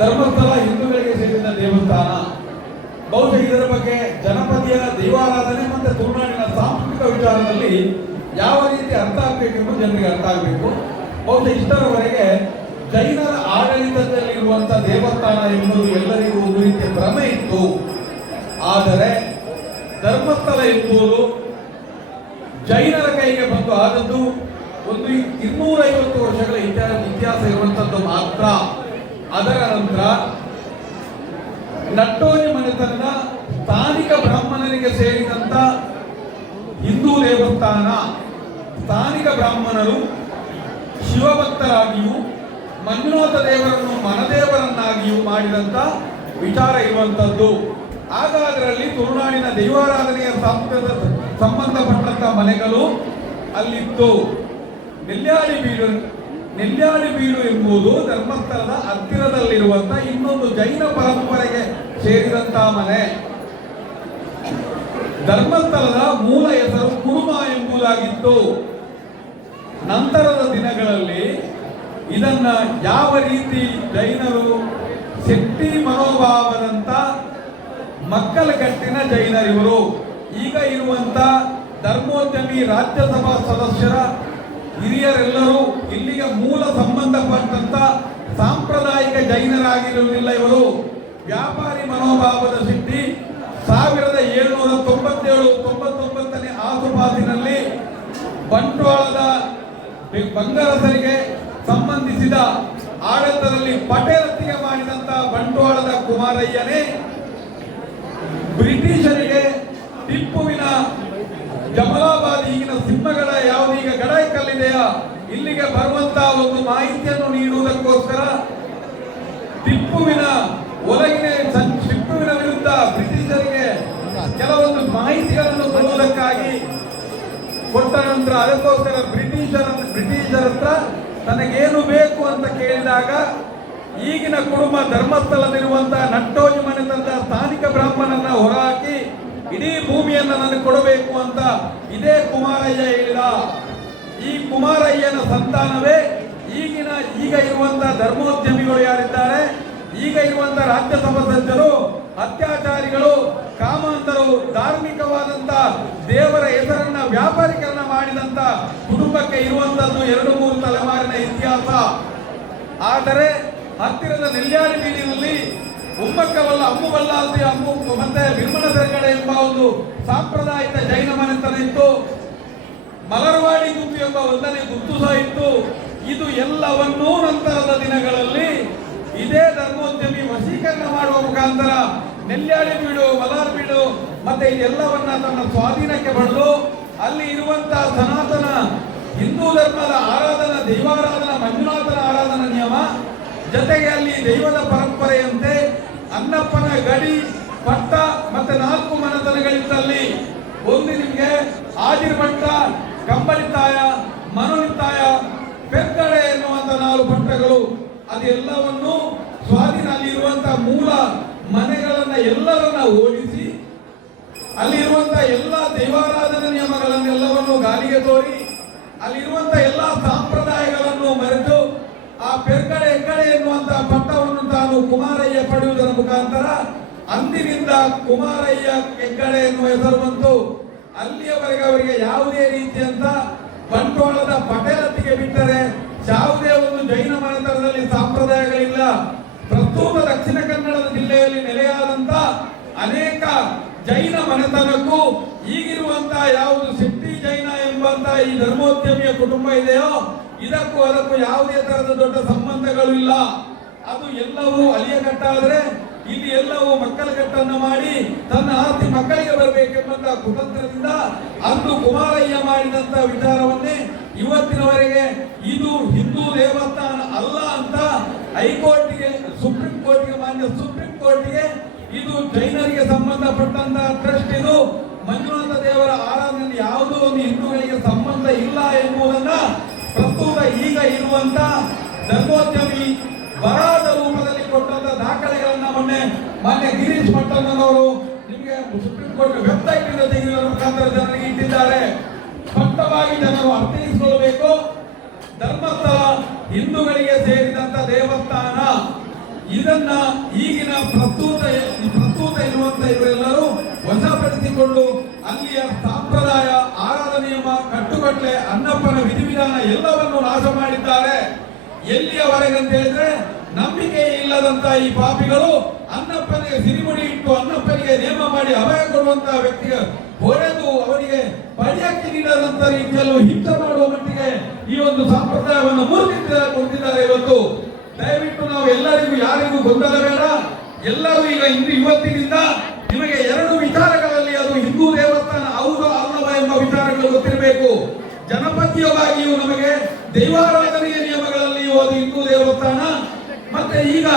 ಧರ್ಮಸ್ಥಳ ಹಿಂದೂಗಳಿಗೆ ಸೇರಿದ ದೇವಸ್ಥಾನ. ಬಹುಶಃ ಇದರ ಬಗ್ಗೆ ಜನಪದಿಯ ದೈವಾರಾಧನೆ ಮತ್ತು ತುಳುನಾಡಿನ ಸಾಂಸ್ಕೃತಿಕ ವಿಚಾರದಲ್ಲಿ ಯಾವ ರೀತಿ ಅರ್ಥ ಆಗಬೇಕೆಂಬ ಜನರಿಗೆ ಅರ್ಥ ಆಗಬೇಕು. ಬಹುಶಃ ಇಷ್ಟರವರೆಗೆ ಜೈನರ ಆಡಳಿತದಲ್ಲಿರುವಂಥ ದೇವಸ್ಥಾನ ಎಂಬುದು ಎಲ್ಲರಿಗೂ ಒಂದು ರೀತಿಯ ಭ್ರಮೆ ಇತ್ತು. ಆದರೆ ಧರ್ಮಸ್ಥಳ ಎಂಬುದು ಜೈನರ ಕೈಗೆ ಬಂದು ಆದದ್ದು ಒಂದು ಇನ್ನೂರೈವತ್ತು ವರ್ಷಗಳ ಇತಿಹಾಸ ಇತಿಹಾಸ ಇರುವಂತದ್ದು ಮಾತ್ರ. ಅದರ ನಂತರ ನಟ್ಟೋಜಿ ಮನೆತನದ ಸ್ಥಾನಿಕ ಬ್ರಾಹ್ಮಣರಿಗೆ ಸೇರಿದಂತ ಹಿಂದೂ ದೇವಸ್ಥಾನ. ಸ್ಥಾನಿಕ ಬ್ರಾಹ್ಮಣರು ಶಿವಭಕ್ತರಾಗಿಯೂ, ಮಂಜುನಾಥ ದೇವರನ್ನು ಮನದೇವರನ್ನಾಗಿಯೂ ಮಾಡಿದಂತ ವಿಚಾರ ಇರುವಂತದ್ದು. ಆಗ ಅದರಲ್ಲಿ ತುಳುನಾಡಿನ ದೈವಾರಾಧನೆಯ ಸಂಸ್ಕೃತ ಸಂಬಂಧಪಟ್ಟಂತ ಮನೆಗಳು ಅಲ್ಲಿತ್ತು. ನೆಲ್ಯಾಡಿ ಬೀಡು ನೆಲ್ಯಾಡಿ ಬೀಡು ಎಂಬುದು ಧರ್ಮಸ್ಥಳದ ಹತ್ತಿರದಲ್ಲಿರುವಂತ ಇನ್ನೊಂದು ಜೈನ ಪರಂಪರೆಗೆ ಸೇರಿದಂತ ಮನೆ. ಧರ್ಮಸ್ಥಳದ ಮೂಲ ಹೆಸರು ಕುರುಮ ಎಂಬುದಾಗಿತ್ತು. ನಂತರದ ದಿನಗಳಲ್ಲಿ ಇದನ್ನ ಯಾವ ರೀತಿ ಜೈನರು ಶೆಟ್ಟಿ ಮನೋಭಾವದಂತ ಮಕ್ಕಲಗಟ್ಟಿನ ಜೈನರಿವರು, ಈಗ ಇರುವಂತ ಧರ್ಮೋದ್ಯಮಿ ರಾಜ್ಯಸಭಾ ಸದಸ್ಯರ ಹಿರಿಯರೆಲ್ಲರೂ ಇಲ್ಲಿಗೆ ಮೂಲ ಸಂಬಂಧಪಟ್ಟಂತ ಸಾಂಪ್ರದಾಯಿಕ ಜೈನರಾಗಿರಲಿಲ್ಲ ಇವರು. ವ್ಯಾಪಾರಿ ಮನೋಭಾವದ ಸಿದ್ಧಿ ಸಾವಿರದ ಏಳುನೂರ ತೊಂಬತ್ತೇಳು, ತೊಂಬತ್ತೊಂಬತ್ತನೇ ಆಸುಪಾಸಿನಲ್ಲಿ ಬಂಟ್ವಾಳದ ಬಂಗಾರಸರಿಗೆ ಸಂಬಂಧಿಸಿದ ಆಡಳಿತದಲ್ಲಿ ಪಟೇಲತಿಗೆ ಮಾಡಿದಂತ ಬಂಟ್ವಾಳದ ಕುಮಾರಯ್ಯನೇ ಬ್ರಿಟಿಷರಿಗೆ ಟಿಪ್ಪುವಿನ ಜಮಲಾಬಾದ್ ಈಗಿನ ಸಿಂಹಗಳ ಗಡಾಯಿಕಲ್ಲಿದೆಯಾ ಇಲ್ಲಿಗೆ ಬರುವಂತಹ ಒಂದು ಮಾಹಿತಿಯನ್ನು ನೀಡುವುದಕ್ಕೋಸ್ಕರ ಟಿಪ್ಪುವಿನ ಒಳಗಿನ ಟಿಪ್ಪುವಿನ ವಿರುದ್ಧ ಬ್ರಿಟಿಷರಿಗೆ ಕೆಲವೊಂದು ಮಾಹಿತಿಗಳನ್ನು ಬರುವುದಕ್ಕಾಗಿ ಕೊಟ್ಟ ನಂತರ ಅದಕ್ಕೋಸ್ಕರ ಬ್ರಿಟಿಷರ ಬ್ರಿಟಿಷರ ಹತ್ರ ತನಗೇನು ಬೇಕು ಅಂತ ಕೇಳಿದಾಗ ಈಗಿನ ಕುಟುಂಬ ಧರ್ಮಸ್ಥಳದಲ್ಲಿರುವಂತಹ ನಟ್ಟೋಜಿ ಮನೆತನದ ಸ್ಥಾನಿಕ ಬ್ರಾಹ್ಮಣನ ಹೊರಹಾಕಿ ಇಡೀ ಭೂಮಿಯನ್ನ ನನಗೆ ಕೊಡಬೇಕು ಅಂತ ಇದೇ ಕುಮಾರಯ್ಯ ಹೇಳಿದ ಈ ಕುಮಾರಯ್ಯನ ಸಂತಾನವೇ ಈಗಿನ ಈಗ ಇರುವಂತಹ ಧರ್ಮೋದ್ಯಮಿಗಳು ಯಾರಿದ್ದಾರೆ? ಈಗ ಇರುವಂತಹ ರಾಜ್ಯಸಭಾ ಸದಸ್ಯರು ಅತ್ಯಾಚಾರಿಗಳು, ಕಾಮಾಂತರು, ಧಾರ್ಮಿಕವಾದಂತ ದೇವರ ಹೆಸರನ್ನ ವ್ಯಾಪಾರೀಕರಣ ಮಾಡಿದಂತ ಕುಟುಂಬಕ್ಕೆ ಇರುವಂತದ್ದು ಎರಡು ಮೂರು ತಲೆಮಾರಿನ ಇತಿಹಾಸ. ಆದರೆ ಹತ್ತಿರದ ನೆಲ್ಯಾಡಿ ಬೀಡಿನಲ್ಲಿ ಉಮ್ಮಕ್ಕವಲ್ಲ ಅಮ್ಮುವಲ್ಲ ಅಮ್ಮು ಮತ್ತೆ ನಿರ್ಮಲ ತೆರಗಡೆ ಎಂಬ ಒಂದು ಸಾಂಪ್ರದಾಯಿಕ ಜೈನ ಮನೆತನ ಇತ್ತು. ಮಲರವಾಡಿ ಗುಂಪು ಎಂಬ ಒಂದನೇ ಗುಂಪು ಸಹ ಇತ್ತು. ಇದು ಎಲ್ಲವನ್ನೂ ನಂತರದ ದಿನಗಳಲ್ಲಿ ಇದೇ ಧರ್ಮೋದ್ಯಮಿ ವಶೀಕರಣ ಮಾಡುವ ಮುಖಾಂತರ ನೆಲ್ಯಾಡಿ ಬೀಡು, ಮಲಾರ್ ಬೀಡು ಮತ್ತೆ ಇದೆಲ್ಲವನ್ನ ತನ್ನ ಸ್ವಾಧೀನಕ್ಕೆ ಪಡೆದು ಅಲ್ಲಿ ಇರುವಂತಹ ಸನಾತನ ಹಿಂದೂ ಧರ್ಮದ ಆರಾಧನಾ, ದೈವಾರಾಧನಾ, ಮಂಜುನಾಥನ ಆರಾಧನಾ ನಿಯಮ, ಜೊತೆಗೆ ಅಲ್ಲಿ ದೈವದ ಪರಂಪರೆಯಂತೆ ಅನ್ನಪ್ಪನ ಗಡಿ, ಪಟ್ಟ ಮತ್ತೆ ನಾಲ್ಕು ಮನೆತನಗಳಿದ್ದಲ್ಲಿ ಒಂದು ನಿಮಗೆ ಆದಿರ್ಭಟ್ಟ ಕಂಬಳಿತಾಯ ಮನುಳಿತಾಯ ಪೆಕ್ಕಡೆ ಎನ್ನುವಂತ ನಾಲ್ಕು ಪಟ್ಟಗಳು ಅದೆಲ್ಲವನ್ನು ಸ್ವಾಧೀನ ಅಲ್ಲಿ ಇರುವಂತಹ ಮೂಲ ಮನೆಗಳನ್ನ ಎಲ್ಲರನ್ನ ಓಡಿಸಿ ಅಲ್ಲಿರುವಂತಹ ಎಲ್ಲ ದೈವಾರಾಧನಾ ನಿಯಮಗಳನ್ನೆಲ್ಲವನ್ನು ಗಾಳಿಗೆ ತೋರಿ, ಅಲ್ಲಿರುವಂತ ಎಲ್ಲ ಸಂಪ್ರದಾಯಗಳನ್ನು ಮರೆತು, ಆ ಪೆರ್ಕಡೆ ಎಕ್ಕಡೆ ಎನ್ನುವಂತಹ ಪಟ್ಟವನ್ನು ತಾನು ಕುಮಾರಯ್ಯ ಪಡೆಯುವುದರ ಮುಖಾಂತರ ಅಂದಿನಿಂದ ಕುಮಾರಯ್ಯ ಹೆಗ್ಗಡೆ ಎನ್ನುವ ಹೆಸರು ಬಂತು. ಅಲ್ಲಿಯವರೆಗೆ ಅವರಿಗೆ ಯಾವುದೇ ರೀತಿಯಂತ ಬಂಟ್ವಾಳದ ಪಟೇಲತ್ತಿಗೆ ಬಿಟ್ಟರೆ ಯಾವುದೇ ಒಂದು ಜೈನ ಮನೆತನದಲ್ಲಿ ಸಂಪ್ರದಾಯಗಳಿಲ್ಲ. ಪ್ರಸ್ತುತ ದಕ್ಷಿಣ ಕನ್ನಡದ ಜಿಲ್ಲೆಯಲ್ಲಿ ನೆಲೆಯಾದಂತ ಅನೇಕ ಜೈನ ಮನೆತನಕ್ಕೂ ಈಗಿರುವಂತಹ ಯಾವುದು ಶೆಟ್ಟಿ ಜೈನ ಎಂಬಂತ ಈ ಧರ್ಮೋದ್ಯಮಿಯ ಕುಟುಂಬ ಇದೆಯೋ, ಇದಕ್ಕೂ ಅದಕ್ಕೂ ಯಾವುದೇ ತರದ ದೊಡ್ಡ ಸಂಬಂಧಗಳು ಇಲ್ಲ. ಅದು ಎಲ್ಲವೂ ಅಲಿಯಗಟ್ಟಾದ್ರೆ ಇಲ್ಲಿ ಎಲ್ಲವೂ ಮಕ್ಕಳ ಗಟ್ಟನ್ನು ಮಾಡಿ ತನ್ನ ಆಸ್ತಿ ಮಕ್ಕಳಿಗೆ ಬರಬೇಕೆಂಬಂತ ಕುತಂತ್ರದಿಂದ ಅಂದು ಕುಮಾರಯ್ಯ ಮಾಡಿದಂತ ವಿಚಾರವನ್ನೇ ಇವತ್ತಿನವರೆಗೆ ಇದು ಹಿಂದೂ ದೇವಸ್ಥಾನ ಅಲ್ಲ ಅಂತ ಹೈಕೋರ್ಟ್ಗೆ, ಸುಪ್ರೀಂ ಕೋರ್ಟ್ಗೆ, ಮಾನ್ಯ ಸುಪ್ರೀಂ ಕೋರ್ಟ್ಗೆ ಇದು ಜೈನರಿಗೆ ಸಂಬಂಧಪಟ್ಟಂತಹ ಟ್ರಸ್ಟ್ ಇದು ಮಂಜುನಾಥ ದೇವರ ಆರಾಧನೆ ಯಾವುದೋ ಒಂದು ಹಿಂದೂಗಳಿಗೆ ಸಂಬಂಧ ಇಲ್ಲ ಎಂಬುದನ್ನ ಪ್ರಸ್ತುತ ಈಗ ಇರುವಂತ ಧರ್ಮೋದ್ಯಮಿ ಬರಾದ ರೂಪದಲ್ಲಿ ಕೊಟ್ಟಂತ ದಾಖಲೆಗಳನ್ನ ಮೊನ್ನೆ ಮಾನ್ಯ ಗಿರೀಶ್ ಪಟ್ಟಣ್ಣನವರು ನಿಮಗೆ ಸುಪ್ರೀಂ ಕೋರ್ಟ್ ವೆಬ್ಸೈಟ್ ಇಂದ ತೆಗೆಯುವ ಮುಖಾಂತರ ಜನರಿಗೆ ಇಟ್ಟಿದ್ದಾರೆ. ಸ್ಪಷ್ಟವಾಗಿ ಜನರು ಅರ್ಥೈಸಿಕೊಳ್ಳಬೇಕು. ಧರ್ಮಸ್ಥಳ ಹಿಂದೂಗಳಿಗೆ ಸೇರಿದಂತ ದೇವಸ್ಥಾನ, ಇದನ್ನ ಈಗಿನ ಪ್ರಸ್ತುತ ಪ್ರಸ್ತುತ ಇರುವಂತ ಇವರೆಲ್ಲರೂ ವಶಪಡಿಸಿಕೊಂಡು ಅಲ್ಲಿಯ ಸಂಪ್ರದಾಯ, ಆರಾಧನೆಯ ಕಟ್ಟುಕಟ್ಟಲೆ ಅನ್ನಪ್ಪನ ವಿಧಿವಿಧಾನ ಎಲ್ಲವನ್ನು ನಾಶ ಮಾಡಿದ್ದಾರೆ. ಎಲ್ಲಿಯವರೆಗೆ ಅಂತ ಹೇಳಿದ್ರೆ ನಂಬಿಕೆ ಇಲ್ಲದಂತ ಈ ಪಾಪಿಗಳು ಅನ್ನಪ್ಪನಿಗೆ ಸಿರಿಮುಡಿ ಇಟ್ಟು ಅನ್ನಪ್ಪನಿಗೆ ನೇಮ ಮಾಡಿ ಅಭಯ ಕೊಡುವಂತಹ ವ್ಯಕ್ತಿಗೆ ಹೊಡೆದು ಅವರಿಗೆ ಪಡೆಯಕ್ಕೆ ನೀಡದಂತ ರೀತಿಯಲ್ಲೂ ಹಿಂಸೆ ಮಾಡುವ ಮಟ್ಟಿಗೆ ಈ ಒಂದು ಸಂಪ್ರದಾಯವನ್ನು ಮುರಿದಿದ್ದಾರೆ ಕೊಡ್ತಿದ್ದಾರೆ ಇವತ್ತು. ದಯವಿಟ್ಟು ನಾವು ಎಲ್ಲರಿಗೂ ಯಾರಿಗೂ ಗೊಂದಲ ಬೇಡ. ಎಲ್ಲರೂ ಈಗ ಇಂದು ಇವತ್ತಿನಿಂದ ನಿಮಗೆ ಎರಡು ವಿಚಾರಗಳಲ್ಲಿ ಅದು ಹಿಂದೂ ದೇವಸ್ಥಾನ ಹೌದು ಅಲ್ಲವ ಎಂಬ ವಿಚಾರಗಳು ಗೊತ್ತಿರಬೇಕು. ಜನಪದೀಯವಾಗಿಯೂ ನಮಗೆ ದೈವಾರಾಧನೆಯ ನಿಯಮಗಳಲ್ಲಿಯೂ ಅದು ಹಿಂದೂ ದೇವಸ್ಥಾನ ಮತ್ತೆ ಈಗ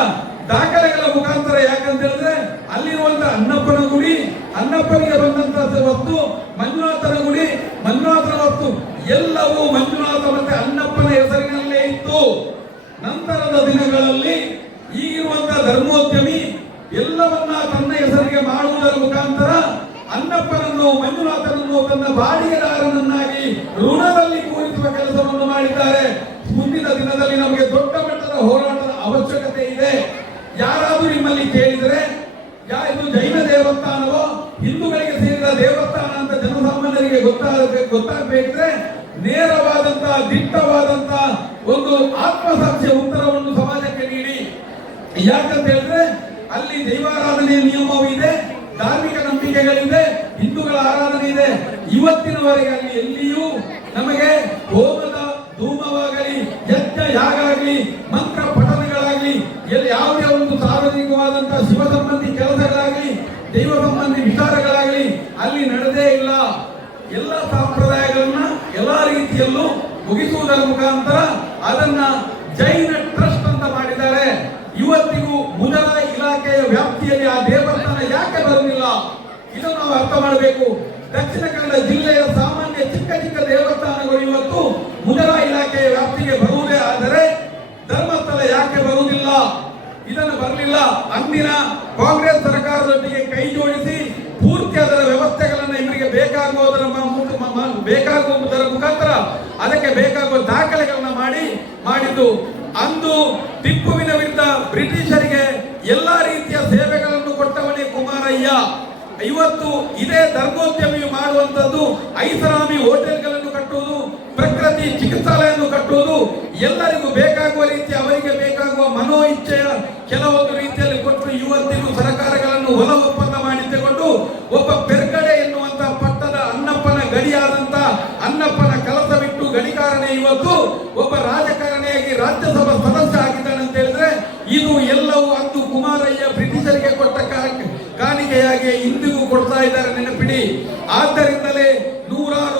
ದಾಖಲೆಗಳ ಮುಖಾಂತರ ಯಾಕಂತ ಹೇಳಿದ್ರೆ ಅಲ್ಲಿರುವಂತ ಅನ್ನಪ್ಪನ ಗುಡಿ ಅನ್ನಪ್ಪನಿಗೆ ಬಂದಂತ ವಸ್ತು, ಮಂಜುನಾಥನ ಗುಡಿ, ಮಂಜುನಾಥನ ವಸ್ತು, ಎಲ್ಲವೂ ಮಂಜುನಾಥ ಮತ್ತೆ ಅನ್ನಪ್ಪನ ಹೆಸರಿನಲ್ಲೇ ಇತ್ತು. ನಂತರದ ದಿನಗಳಲ್ಲಿ ಈಗಿರುವಂತಹ ಧರ್ಮೋದ್ಯಮಿ ಎಲ್ಲವನ್ನ ತನ್ನ ಹೆಸರಿಗೆ ಮಾಡುವುದರ ಮುಖಾಂತರ ಅನ್ನಪ್ಪನನ್ನು ಮಂಜುನಾಥನನ್ನು ತನ್ನ ಬಾಡಿಗೆದಾರನನ್ನಾಗಿ ಋಣದಲ್ಲಿ ಕೂರಿಸುವ ಕೆಲಸವನ್ನು ಮಾಡಿದ್ದಾರೆ. ದಿನದಲ್ಲಿ ನಮಗೆ ದೊಡ್ಡ ಮಟ್ಟದ ಹೋರಾಟದ ಅವಶ್ಯಕತೆ ಇದೆ. ಯಾರಾದರೂ ನಿಮ್ಮಲ್ಲಿ ಕೇಳಿದರೆ ಇದು ಜೈನ ದೇವಸ್ಥಾನವೋ, ಹಿಂದೂಗಳಿಗೆ ಸೇರಿದ ದೇವಸ್ಥಾನ ಅಂತ ಜನಸಾಮಾನ್ಯರಿಗೆ ಗೊತ್ತಾಗಬೇಕು ಗೊತ್ತಾಗಬೇಕಿದ್ರೆ ನೇರವಾದಂತಹ ದಿಟ್ಟವಾದಂತಹ ಒಂದು ಆತ್ಮಸಾಕ್ಷಿಯ ಉತ್ತರವನ್ನು ಸಮಾಜಕ್ಕೆ ನೀಡಿ. ಯಾಕಂತ ಹೇಳಿದ್ರೆ ಅಲ್ಲಿ ದೈವಾರಾಧನೆಯ ನಿಯಮವೂ ಇದೆ, ಧಾರ್ಮಿಕ ನಂಬಿಕೆಗಳಿದೆ, ಹಿಂದೂಗಳ ಆರಾಧನೆ ಇದೆ. ಇವತ್ತಿನವರೆಗೆ ಅಲ್ಲಿ ಎಲ್ಲಿಯೂ ನಮಗೆ ಹೋಮದ ಧೂಮವಾಗಲಿ, ಯಜ್ಞ, ಯಾಗಾಗಲಿ, ಮಂತ್ರ ಪಠನಗಳಾಗಲಿ, ಎಲ್ಲಿ ಯಾವುದೇ ಒಂದು ಸಾರ್ವಜನಿಕವಾದಂತಹ ಶಿವ ಸಂಬಂಧಿ ಕೆಲಸಗಳಾಗಲಿ, ದೈವ ಸಂಬಂಧಿ ವಿಚಾರಗಳಾಗಲಿ, ಅಲ್ಲಿ ನಡೆದೇ ಇಲ್ಲ. ಎಲ್ಲ ಸಂಪ್ರದಾಯಗಳನ್ನ, ಎಲ್ಲ ರೀತಿಯಲ್ಲೂ ಮುಗಿಸುವುದರ ಮುಖಾಂತರ ಅದನ್ನ ಜೈನ ಟ್ರಸ್ಟ್ ಅಂತ ಮಾಡಿದ್ದಾರೆ. ಇವತ್ತಿಗೂ ಮುಜರಾಯಿ ಇಲಾಖೆಯ ವ್ಯಾಪ್ತಿಯಲ್ಲಿ ಆ ದೇವಸ್ಥಾನ ಯಾಕೆ ಬರಲಿಲ್ಲ ಇದನ್ನು ನಾವು ಅರ್ಥ ಮಾಡಬೇಕು. ದಕ್ಷಿಣ ಕನ್ನಡ ಜಿಲ್ಲೆಯ ಸಾಮಾನ್ಯ ಚಿಕ್ಕ ಚಿಕ್ಕ ದೇವಸ್ಥಾನಗಳು ಇವತ್ತು ಮುಜರಾಯಿ ಆದರೆ ಧರ್ಮಸ್ಥಳ ಯಾಕೆ ಬರುವುದಿಲ್ಲ? ಇದನ್ನು ಬರಲಿಲ್ಲ. ಅಂದಿನ ಕಾಂಗ್ರೆಸ್ ಸರ್ಕಾರದೊಟ್ಟಿಗೆ ಕೈ ಜೋಡಿಸಿ ಪೂರ್ತಿ ಅದರ ವ್ಯವಸ್ಥೆಗಳನ್ನು ಇವರಿಗೆ ಬೇಕಾಗುವುದರ ಬೇಕಾಗುವುದರ ಮುಖಾಂತರ ಅದಕ್ಕೆ ಬೇಕಾಗುವ ದಾಖಲೆಗಳನ್ನ ಮಾಡಿ ಮಾಡಿದ್ದು. ಅಂದು ಟಿಪ್ಪುವಿನ ವಿರುದ್ಧ ಬ್ರಿಟಿಷರಿಗೆ ಎಲ್ಲಾ ರೀತಿಯ ಸೇವೆಗಳನ್ನು ಕೊಟ್ಟವನೇ ಕುಮಾರಯ್ಯ. ಇವತ್ತು ಇದೇ ಧರ್ಮೋದ್ಯಮಿ ಮಾಡುವಂತದ್ದು ಐಸರಾಮಿ ಹೋಟೆಲ್ಗಳನ್ನು ಪ್ರಕೃತಿ ಚಿಕಿತ್ಸಾಲಯವನ್ನು ಕಟ್ಟುವುದು ಎಲ್ಲರಿಗೂ ಬೇಕಾಗುವ ರೀತಿ ಅವರಿಗೆ ಬೇಕಾಗುವ ಮನೋ ಇಚ್ಛೆಯ ಕೆಲವೊಂದು ರೀತಿಯಲ್ಲಿ ಕೊಟ್ಟು ಇವತ್ತಿಗೂ ಸರ್ಕಾರಗಳನ್ನು ಹೊಲ ಒಪ್ಪಂದ ಮಾಡಿ ಒಬ್ಬ ಪೆರ್ಗಡೆ ಎನ್ನುವಂತಹ ಪಟ್ಟದ ಅನ್ನಪ್ಪನ ಗಡಿಯಾದಂತ ಅನ್ನಪ್ಪನ ಕೆಲಸ ಬಿಟ್ಟು ಗಡಿಕಾರನೇ ಇವತ್ತು ಒಬ್ಬ ರಾಜಕಾರಣಿಯಾಗಿ ರಾಜ್ಯಸಭಾ ಸದಸ್ಯ ಆಗಿದ್ದಾನೆ ಅಂತ ಹೇಳಿದ್ರೆ ಇದು ಎಲ್ಲವೂ ಅಂದು ಕುಮಾರಯ್ಯ ಬ್ರಿಟಿಷರಿಗೆ ಕೊಟ್ಟ ಕಾಣಿಕೆಯಾಗಿ ಇಂದಿಗೂ ಕೊಡ್ತಾ ಇದ್ದಾರೆ ನೆನಪಿಡಿ. ಆದ್ದರಿಂದಲೇ ನೂರಾರು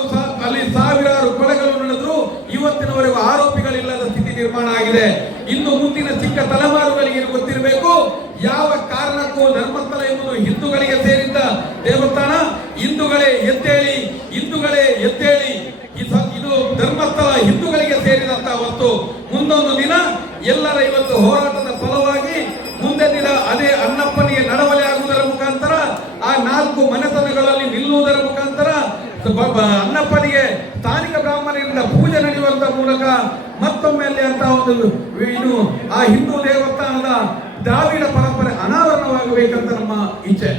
ಆಗಿದೆ. ಇನ್ನು ಮುಂದಿನ ಚಿಕ್ಕ ತಲೆಮಾರುಗಳಿಗೆ ಗೊತ್ತಿರಬೇಕು, ಯಾವ ಕಾರಣಕ್ಕೂ ಧರ್ಮಸ್ಥಳ ಎಂಬುದು ಹಿಂದೂಗಳಿಗೆ ಸೇರಿದ್ದ ದೇವಸ್ಥಾನ. ಹಿಂದೂಗಳೇ ಎತ್ತೇಳಿ ಹಿಂದೂಗಳೇ ಎತ್ತೇಳಿ ಇದು ಧರ್ಮಸ್ಥಳ ಹಿಂದೂಗಳಿಗೆ ಸೇರಿದಂತಹ ವಸ್ತು. ಮುಂದೊಂದು ದಿನ ಎಲ್ಲರ ಇವತ್ತು ಹೋರಾಟದ ಫಲವಾಗಿ ಮುಂದೆ ದಿನ ಅದೇ ಅಣ್ಣಪ್ಪನಿಗೆ ನಡವಳಿ ಆಗುವುದರ ಮುಖಾಂತರ, ಆ ನಾಲ್ಕು ಮನೆತನಗಳಲ್ಲಿ ನಿಲ್ಲುವುದರ ಮುಖಾಂತರ, ಬ- ಅನ್ನಪ್ಪನಿಗೆ ಪೂಜೆ ನಡೆಯುವಂತ ಮೂಲಕ ಮತ್ತೊಮ್ಮೆ ಅಲ್ಲಿ ಅಂತ ಒಂದು ಇದು ಆ ಹಿಂದೂ ದೇವಸ್ಥಾನದ ದ್ರಾವಿಡ ಪರಂಪರೆ ಅನಾವರಣವಾಗಬೇಕಂತ ನಮ್ಮ ಇಚ್ಛೆ.